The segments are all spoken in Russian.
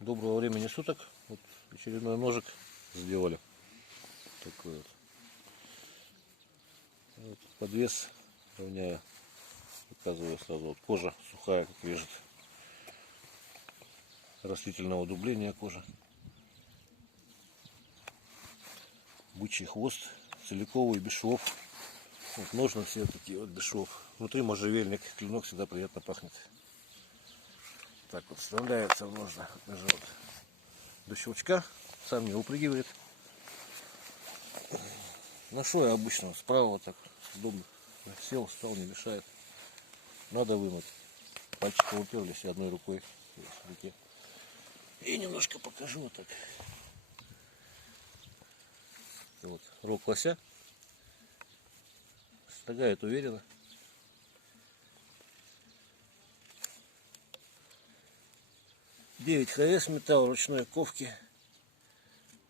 Доброго времени суток. Вот очередной ножик сделали. Такой вот. Вот подвес равняю. Показываю сразу. Вот кожа сухая, как режет. Растительного дубления кожи. Бычий хвост. Целиковый, без швов. Вот ножны все такие вот без швов. Внутри можжевельник. Клинок всегда приятно пахнет. Так вот вставляется в ножны. Даже вот до щелчка. Сам не упрыгивает. Ношу я обычно справа вот так удобно. Сел, встал, не мешает. Надо вынуть. Пальчики уперлись одной рукой в руке. И немножко покажу вот так. Вот рог лося. Шагает уверенно. Девять ХС металл ручной ковки.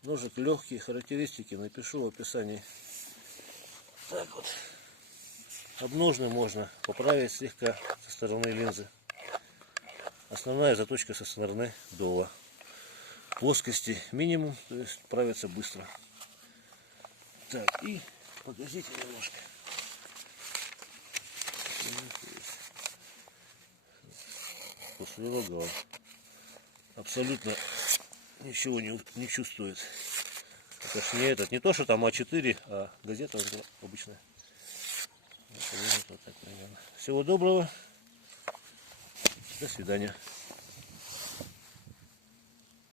Ножик легкий, характеристики напишу в описании. Так вот. Обножный можно поправить слегка со стороны линзы. Основная заточка со стороны дола. Плоскости минимум, то есть правится быстро. Так, и подождите немножко. После рога абсолютно ничего не чувствует. Это ж не этот, не то, что там А4, а газета обычная. Вот так примерно. Всего доброго. До свидания.